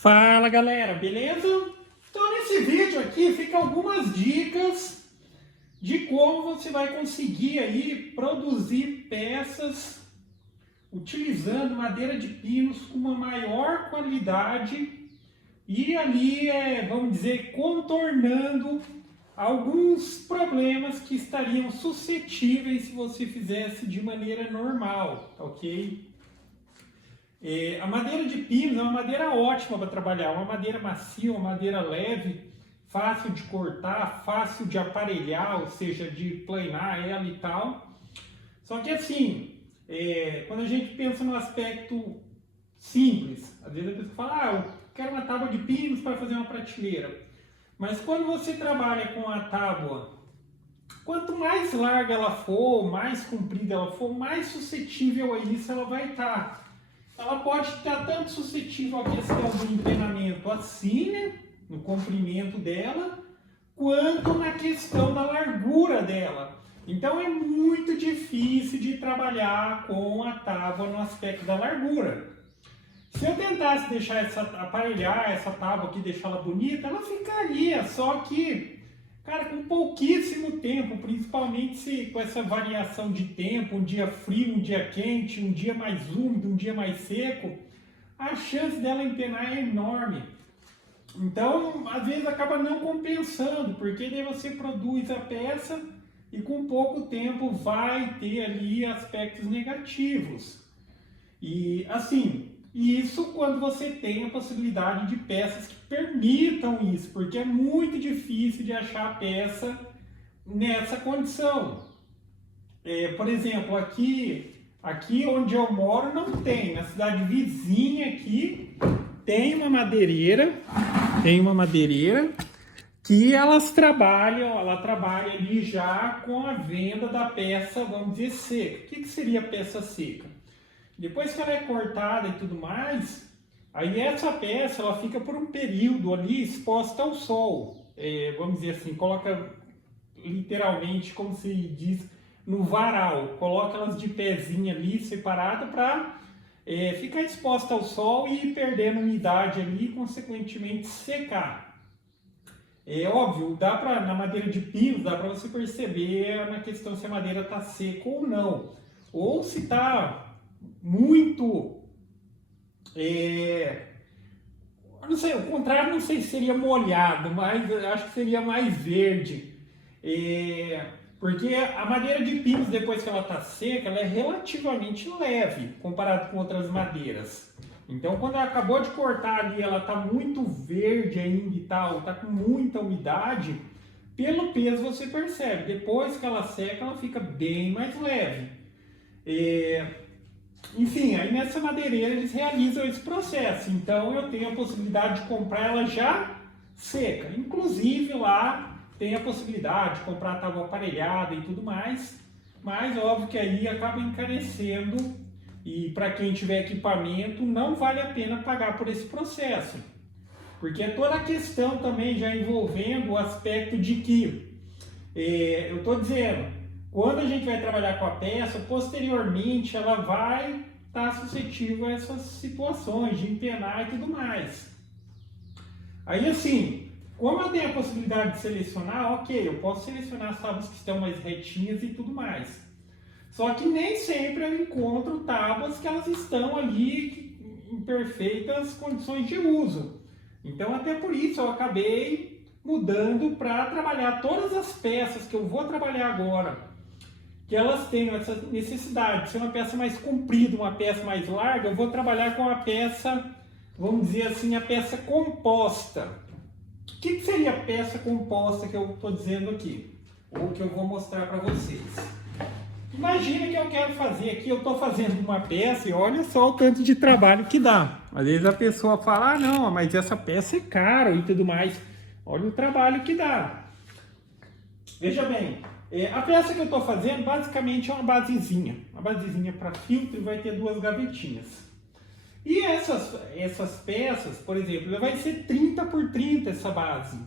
Fala galera, beleza? Então nesse vídeo aqui fica algumas dicas de como você vai conseguir aí produzir peças utilizando madeira de pinos com uma maior qualidade e ali, vamos dizer, contornando alguns problemas que estariam suscetíveis se você fizesse de maneira normal, ok? A madeira de pinos é uma madeira ótima para trabalhar, uma madeira macia, uma madeira leve, fácil de cortar, fácil de aparelhar, ou seja, de planar ela e tal. Só que assim, quando a gente pensa no aspecto simples, às vezes a pessoa fala, eu quero uma tábua de pinos para fazer uma prateleira. Mas quando você trabalha com a tábua, quanto mais larga ela for, mais comprida ela for, mais suscetível a isso ela vai estar. Ela pode estar tanto suscetível à questão do empenamento assim, né, no comprimento dela, quanto na questão da largura dela. Então é muito difícil de trabalhar com a tábua no aspecto da largura. Se eu tentasse aparelhar essa tábua aqui, deixar ela bonita, ela ficaria, só que, cara, com pouquíssimo tempo, principalmente com essa variação de tempo, um dia frio, um dia quente, um dia mais úmido, um dia mais seco, a chance dela empenar é enorme. Então, às vezes acaba não compensando, porque daí você produz a peça e com pouco tempo vai ter ali aspectos negativos. E assim, isso quando você tem a possibilidade de peças que permitam isso, porque é muito difícil de achar a peça nessa condição. Por exemplo, aqui onde eu moro não tem, na cidade vizinha aqui tem uma madeireira que ela trabalha ali já com a venda da peça, vamos dizer, seca. O que seria peça seca? Depois que ela é cortada e tudo mais, aí essa peça ela fica por um período ali exposta ao sol. Vamos dizer assim, coloca literalmente, como se diz, no varal. Coloca elas de pezinha ali, separada, para ficar exposta ao sol e ir perdendo umidade ali e, consequentemente, secar. É óbvio, na madeira de pinos, dá para você perceber na questão se a madeira está seca ou não. Ou se está muito, não sei, o contrário, não sei se seria molhado, mas eu acho que seria mais verde, porque a madeira de pinos, depois que ela está seca, ela é relativamente leve comparado com outras madeiras. Então, quando ela acabou de cortar ali, ela está muito verde ainda e tal, está com muita umidade, pelo peso você percebe. Depois que ela seca, ela fica bem mais leve. Enfim, aí nessa madeireira eles realizam esse processo, então eu tenho a possibilidade de comprar ela já seca. Inclusive lá tem a possibilidade de comprar a tábua aparelhada e tudo mais, mas óbvio que aí acaba encarecendo e para quem tiver equipamento não vale a pena pagar por esse processo. Porque é toda a questão também já envolvendo o aspecto de que, eu estou dizendo, quando a gente vai trabalhar com a peça, posteriormente ela vai estar suscetível a essas situações de empenar e tudo mais. Aí assim, como eu tenho a possibilidade de selecionar, ok, eu posso selecionar as tábuas que estão mais retinhas e tudo mais. Só que nem sempre eu encontro tábuas que elas estão ali em perfeitas condições de uso. Então até por isso eu acabei mudando para trabalhar todas as peças que eu vou trabalhar agora, que elas tenham essa necessidade de ser uma peça mais comprida, uma peça mais larga, eu vou trabalhar com a peça, vamos dizer assim, a peça composta. O que seria a peça composta que eu estou dizendo aqui? Ou que eu vou mostrar para vocês. Imagina que eu quero fazer aqui, eu estou fazendo uma peça e olha só o tanto de trabalho que dá. Às vezes a pessoa fala, ah não, mas essa peça é cara e tudo mais. Olha o trabalho que dá. Veja bem. A peça que eu estou fazendo basicamente é uma basezinha para filtro e vai ter duas gavetinhas. E essas peças, por exemplo, ela vai ser 30 por 30 essa base.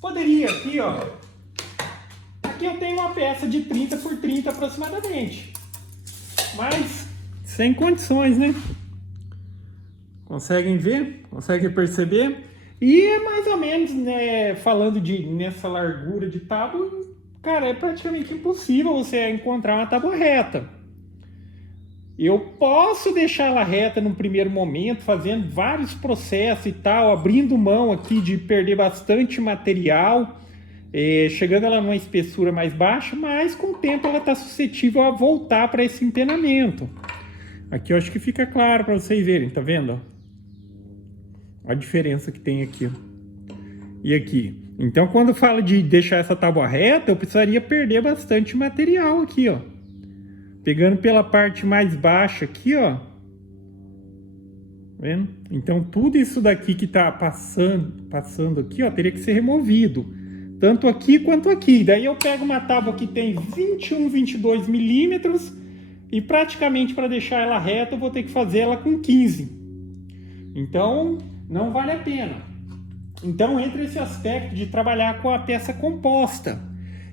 Poderia aqui, ó, aqui eu tenho uma peça de 30 por 30 aproximadamente, mas sem condições, né? Conseguem ver? Conseguem perceber? E é mais ou menos, né, falando nessa largura de tábua, cara, é praticamente impossível você encontrar uma tábua reta. Eu posso deixar ela reta num primeiro momento, fazendo vários processos e tal, abrindo mão aqui de perder bastante material, chegando ela numa espessura mais baixa, mas com o tempo ela está suscetível a voltar para esse empenamento. Aqui eu acho que fica claro para vocês verem, tá vendo? A diferença que tem aqui e aqui. Então, quando falo de deixar essa tábua reta, eu precisaria perder bastante material aqui, ó. Pegando pela parte mais baixa aqui, ó. Vendo? Então, tudo isso daqui que tá passando aqui, ó, teria que ser removido. Tanto aqui quanto aqui. Daí eu pego uma tábua que tem 21, 22 milímetros e praticamente para deixar ela reta eu vou ter que fazer ela com 15. Então, não vale a pena. Então, entra esse aspecto de trabalhar com a peça composta.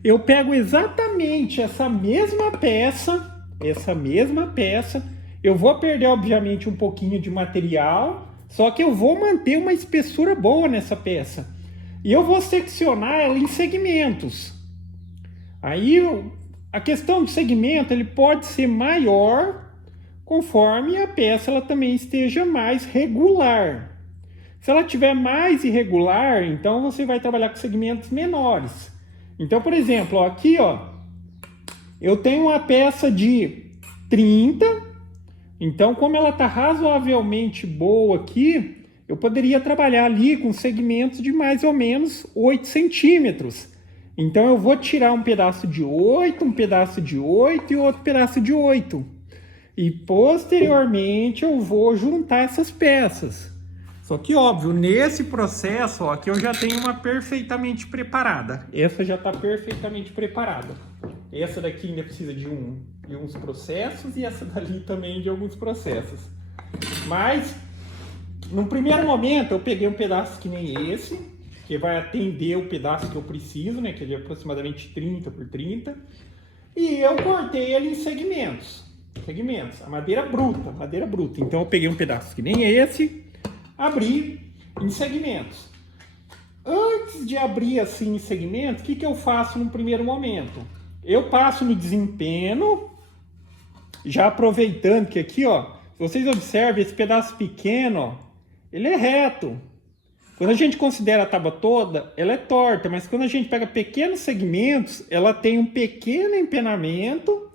Eu pego exatamente essa mesma peça, eu vou perder, obviamente, um pouquinho de material, só que eu vou manter uma espessura boa nessa peça. E eu vou seccionar ela em segmentos. Aí, a questão do segmento, ele pode ser maior conforme a peça ela também esteja mais regular. Se ela tiver mais irregular, então você vai trabalhar com segmentos menores. Então, por exemplo, ó, aqui, ó, eu tenho uma peça de 30, então como ela está razoavelmente boa aqui, eu poderia trabalhar ali com segmentos de mais ou menos 8 centímetros. Então eu vou tirar um pedaço de 8, um pedaço de 8 e outro pedaço de 8. E posteriormente eu vou juntar essas peças. Só que óbvio, nesse processo, ó, aqui eu já tenho uma perfeitamente preparada. Essa já está perfeitamente preparada. Essa daqui ainda precisa de uns processos e essa dali também de alguns processos. Mas, no primeiro momento, eu peguei um pedaço que nem esse, que vai atender o pedaço que eu preciso, né, que é de aproximadamente 30 por 30. E eu cortei ele em segmentos. A madeira bruta. Então eu peguei um pedaço que nem esse, abri em segmentos. Antes de abrir assim em segmentos, o que eu faço no primeiro momento? Eu passo no desempenho, já aproveitando que aqui, ó, se vocês observam, esse pedaço pequeno, ó, ele é reto. Quando a gente considera a tábua toda, ela é torta, mas quando a gente pega pequenos segmentos, ela tem um pequeno empenamento,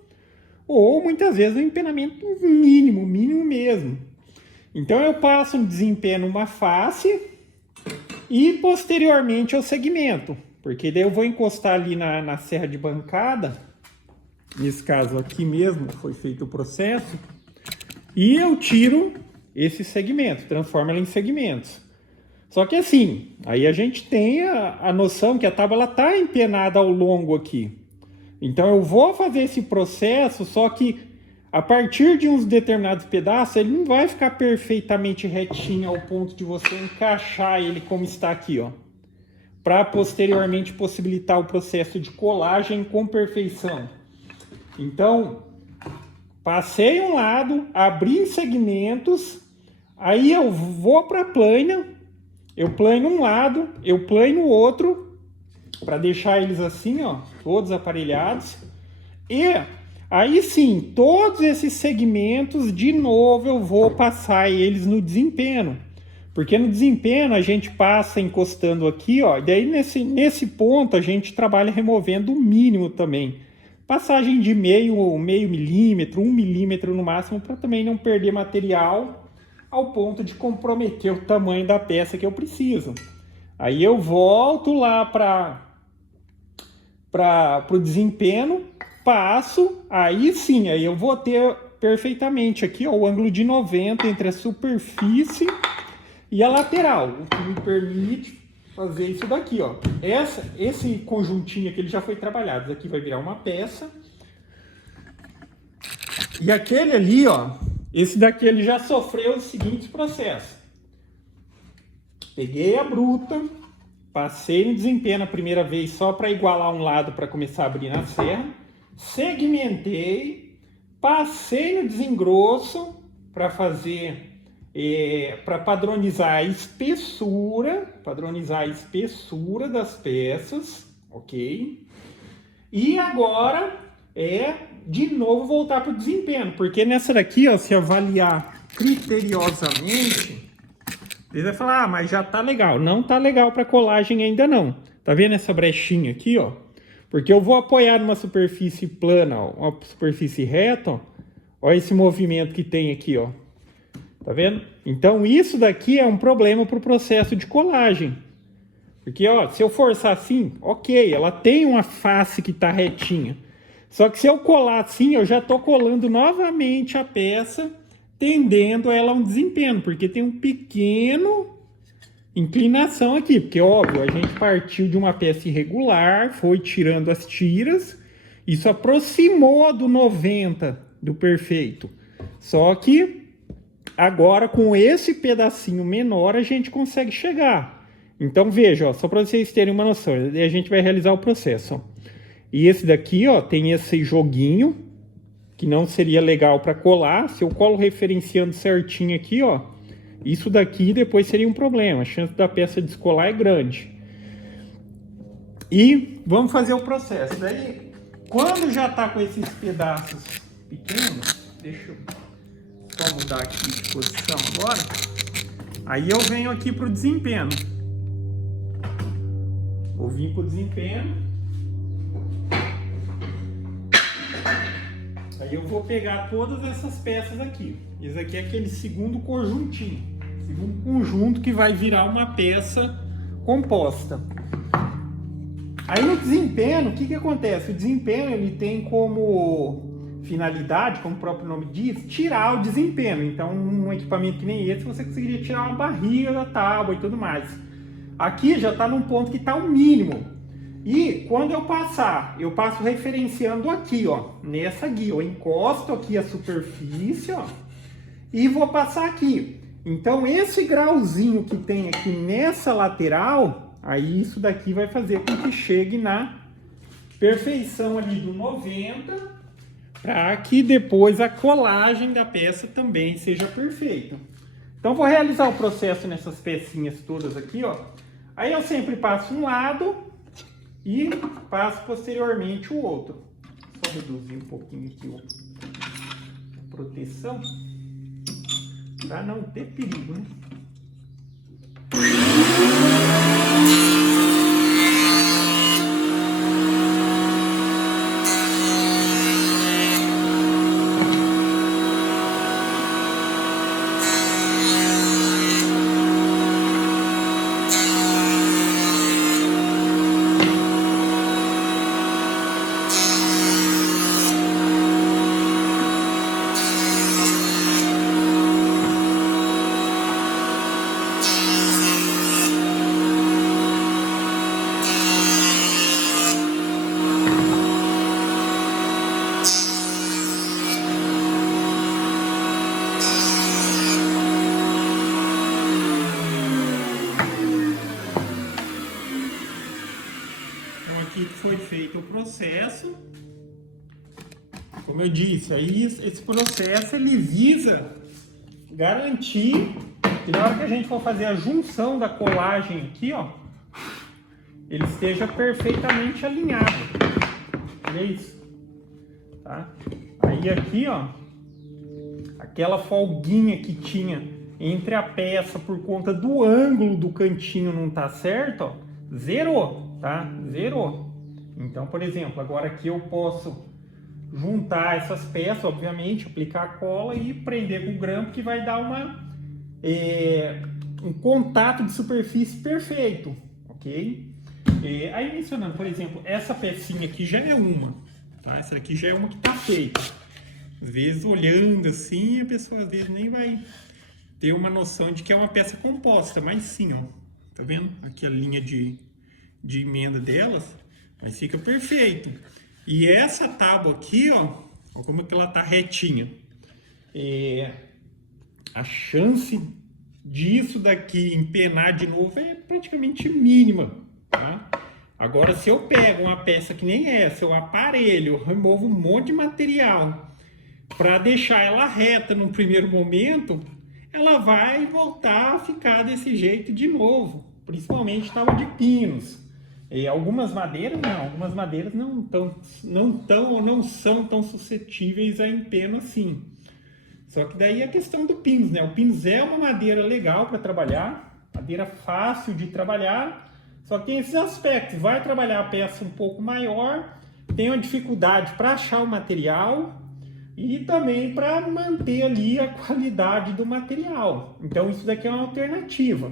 ou muitas vezes um empenamento mínimo mesmo. Então eu passo no desempenho uma face e posteriormente ao segmento, porque daí eu vou encostar ali na serra de bancada, nesse caso aqui mesmo foi feito o processo, e eu tiro esse segmento, transformo ela em segmentos. Só que assim, aí a gente tem a noção que a tábua está empenada ao longo aqui. Então eu vou fazer esse processo, só que a partir de uns determinados pedaços, ele não vai ficar perfeitamente retinho ao ponto de você encaixar ele como está aqui, ó, para posteriormente possibilitar o processo de colagem com perfeição. Então, passei um lado, abri em segmentos, aí eu vou para a plana, eu plano um lado, eu plano o outro, para deixar eles assim, ó, todos aparelhados. E aí sim, todos esses segmentos, de novo, eu vou passar eles no desempenho. Porque no desempenho a gente passa encostando aqui, ó, e daí nesse ponto a gente trabalha removendo o mínimo também. Passagem de meio milímetro, 1 milímetro no máximo, para também não perder material ao ponto de comprometer o tamanho da peça que eu preciso. Aí eu volto lá para o desempenho, passo, aí sim, aí eu vou ter perfeitamente aqui, ó, o ângulo de 90 entre a superfície e a lateral, o que me permite fazer isso daqui, ó. Esse conjuntinho aqui ele já foi trabalhado, isso aqui vai virar uma peça. E aquele ali, ó, esse daqui ele já sofreu os seguintes processos. Peguei a bruta, passei no desempenho a primeira vez só para igualar um lado para começar a abrir na serra, segmentei, passei no desengrosso para fazer para padronizar a espessura das peças, ok? E agora de novo voltar para o desempenho, porque nessa daqui, ó, se avaliar criteriosamente, ele vai falar, mas já tá legal. Não tá legal para colagem ainda não. Tá vendo essa brechinha aqui, ó? Porque eu vou apoiar numa superfície plana, ó, uma superfície reta, ó. Olha esse movimento que tem aqui, ó. Tá vendo? Então isso daqui é um problema para o processo de colagem. Porque, ó, se eu forçar assim, ok, ela tem uma face que tá retinha. Só que se eu colar assim, eu já tô colando novamente a peça, tendendo ela a um desempenho, porque tem um pequeno inclinação aqui. Porque, óbvio, a gente partiu de uma peça irregular, foi tirando as tiras, isso aproximou do 90, do perfeito. Só que agora, com esse pedacinho menor, a gente consegue chegar. Então, veja, ó, só para vocês terem uma noção, a gente vai realizar o processo. Ó. E esse daqui, ó, tem esse joguinho, que não seria legal para colar. Se eu colo referenciando certinho aqui, ó, isso daqui depois seria um problema. A chance da peça descolar é grande. E vamos fazer o processo. Daí, quando já está com esses pedaços pequenos, deixa eu só mudar aqui de posição agora. Aí eu venho aqui para o desempenho. Vou vir para o desempenho. Aí eu vou pegar todas essas peças aqui. Esse aqui é aquele segundo conjuntinho. Segundo conjunto que vai virar uma peça composta. Aí no desempenho, o que acontece? O desempenho ele tem como finalidade, como o próprio nome diz, tirar o desempenho. Então, um equipamento que nem esse, você conseguiria tirar uma barriga da tábua e tudo mais. Aqui já está num ponto que está o mínimo. E quando eu passar, eu passo referenciando aqui, ó, nessa guia. Eu encosto aqui a superfície, ó, e vou passar aqui. Então, esse grauzinho que tem aqui nessa lateral, aí isso daqui vai fazer com que chegue na perfeição ali do 90, para que depois a colagem da peça também seja perfeita. Então, vou realizar o processo nessas pecinhas todas aqui, ó. Aí eu sempre passo um lado e passo posteriormente o outro. Só reduzir um pouquinho aqui a proteção, para não ter perigo, né? Aqui foi feito o processo. Como eu disse, aí esse processo ele visa garantir que na hora que a gente for fazer a junção da colagem aqui, ó, ele esteja perfeitamente alinhado. Olha isso, tá? Aí aqui, ó, aquela folguinha que tinha entre a peça por conta do ângulo do cantinho não tá certo, ó, zerou. Tá? Zerou. Então, por exemplo, agora aqui eu posso juntar essas peças, obviamente, aplicar a cola e prender com o grampo, que vai dar um contato de superfície perfeito, ok? Aí mencionando, por exemplo, essa pecinha aqui já é uma, tá? Essa aqui já é uma que tá feita. Às vezes, olhando assim, a pessoa às vezes nem vai ter uma noção de que é uma peça composta, mas sim, ó, tá vendo? Aqui a linha de emenda delas, mas fica perfeito. E essa tábua aqui, ó como é que ela tá retinha. A chance disso daqui empenar de novo é praticamente mínima, tá? Agora, se eu pego uma peça que nem essa, eu aparelho, eu removo um monte de material para deixar ela reta no primeiro momento, ela vai voltar a ficar desse jeito de novo, principalmente tábua de pinos. E algumas madeiras não são tão suscetíveis a empeno assim. Só que daí a questão do pinus, né? O pinus é uma madeira legal para trabalhar, madeira fácil de trabalhar, só que tem esses aspectos. Vai trabalhar a peça um pouco maior, tem uma dificuldade para achar o material e também para manter ali a qualidade do material. Então isso daqui é uma alternativa.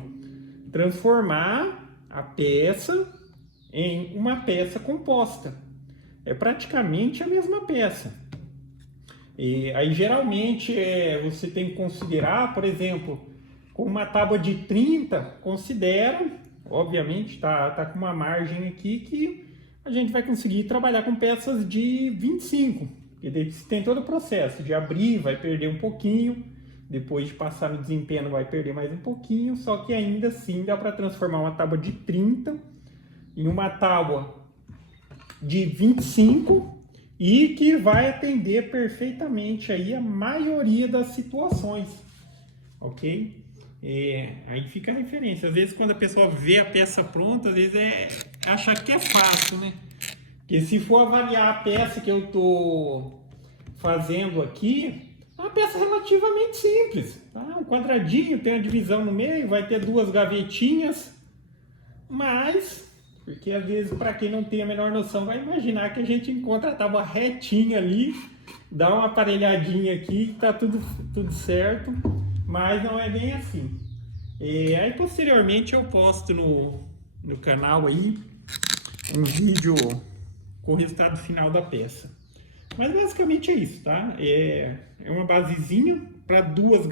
Transformar a peça em uma peça composta. É praticamente a mesma peça. E aí geralmente você tem que considerar, por exemplo, com uma tábua de 30, considera, obviamente tá com uma margem aqui que a gente vai conseguir trabalhar com peças de 25. E daí tem todo o processo de abrir, vai perder um pouquinho, depois de passar no desempenho vai perder mais um pouquinho, só que ainda assim dá para transformar uma tábua de 30 em uma tábua de 25 e que vai atender perfeitamente aí a maioria das situações, ok? Aí fica a referência. Às vezes quando a pessoa vê a peça pronta, às vezes acha que é fácil, né? Porque se for avaliar a peça que eu tô fazendo aqui, é uma peça relativamente simples, tá? Um quadradinho, tem a divisão no meio, vai ter duas gavetinhas, mas porque às vezes, para quem não tem a menor noção, vai imaginar que a gente encontra a tábua retinha ali, dá uma aparelhadinha aqui, tá tudo certo, mas não é bem assim. Aí posteriormente eu posto no canal aí um vídeo com o resultado final da peça. Mas basicamente é isso, tá? É uma basezinha para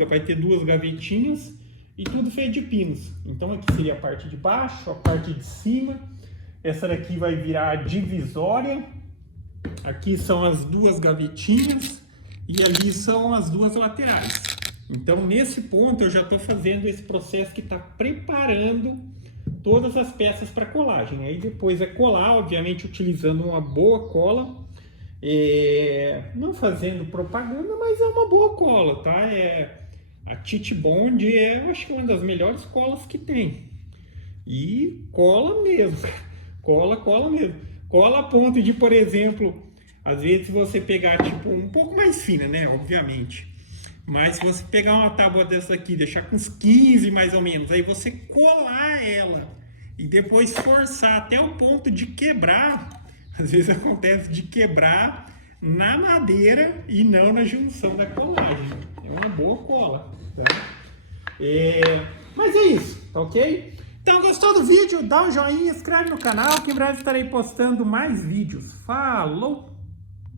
vai ter duas gavetinhas e tudo feito de pinos. Então aqui seria a parte de baixo, a parte de cima. Essa daqui vai virar a divisória. Aqui são as duas gavetinhas e ali são as duas laterais. Então nesse ponto eu já estou fazendo esse processo que está preparando todas as peças para colagem. Aí depois é colar, obviamente utilizando uma boa cola. Não fazendo propaganda, mas é uma boa cola, tá? A Titbond eu acho que é uma das melhores colas que tem. E cola mesmo. Cola mesmo. Cola a ponto de, por exemplo, às vezes você pegar tipo um pouco mais fina, né? Obviamente. Mas se você pegar uma tábua dessa aqui, deixar com uns 15 mais ou menos, aí você colar ela e depois forçar até o ponto de quebrar. Às vezes acontece de quebrar na madeira e não na junção da colagem. É uma boa cola, tá? Mas é isso, tá ok? Então, gostou do vídeo? Dá um joinha, inscreve no canal que em breve estarei postando mais vídeos. Falou!